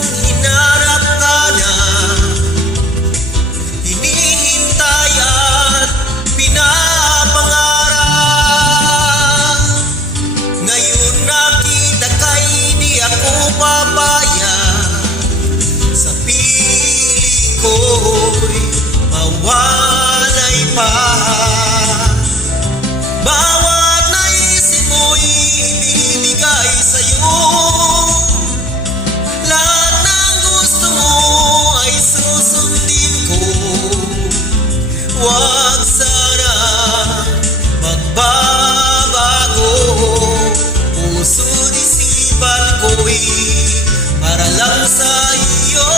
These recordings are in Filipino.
hinarap ka na, hinihintay at pinapangarap. Ngayon nakita ka'y di ako papayag, sa piling ko'y mawalay pa. Bawat naisip mo'y ibinibigay sa'yo, lahat ng gusto mo ay susundin ko. Huwag sana magbabago, puso't isipan ko'y para lang sa iyo.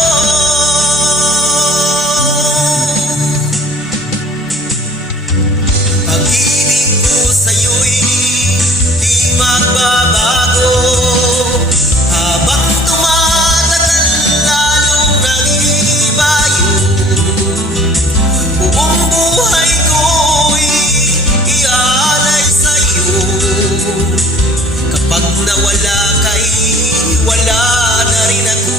Pag-ibig ko sa'yo'y di magbabago, habang tumatagal lalong nag-iiba yun. Buong buhay ko'y iaalay sa'yo, kapag nawala ka'y wala na rin ako.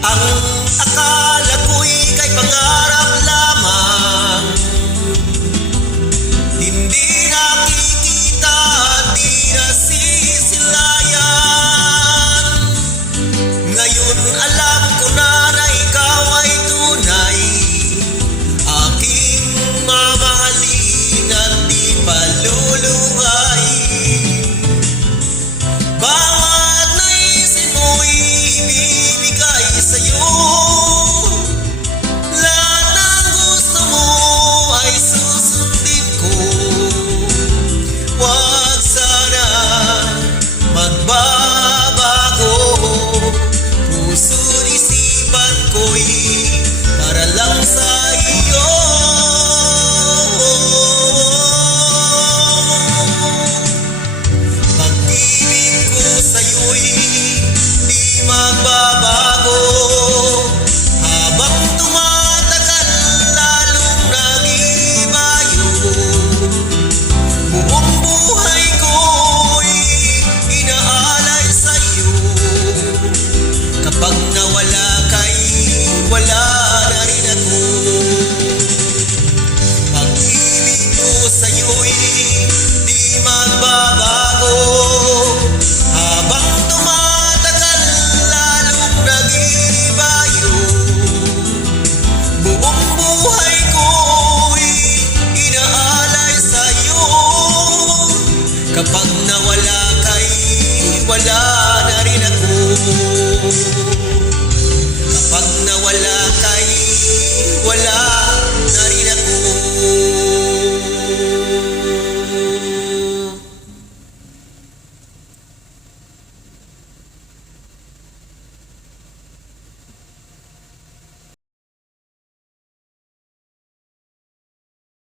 Ang akala ko'y kay pangarap lamang, hindi nakikita at di nasisilayan. Ngayon alam ko na na ikaw ay tunay, aking mamahalin at di paluluhain. Bawat naisip mo'y ibibigay sa'yo, lahat ng gusto mo ay susundin ko. Huwag sana magbabago, puso't isipan ko'y para lang sa iyo. Pag-ibig ko sa'yo'y di magbabago, habang tumatagal lalong nag-iiba yun. Buong buhay ko'y inaalay sa'yo, kapag nawala ka'y wala na rin ako. Pag-ibig ko sa'yo'y di magbabago, habang tumatagal lalong nag-iiba yun. Buong buhay ko'y inaalay sa'yo, kapag nawala ka'y wala na rin ako. Kapag nawala ka'y wala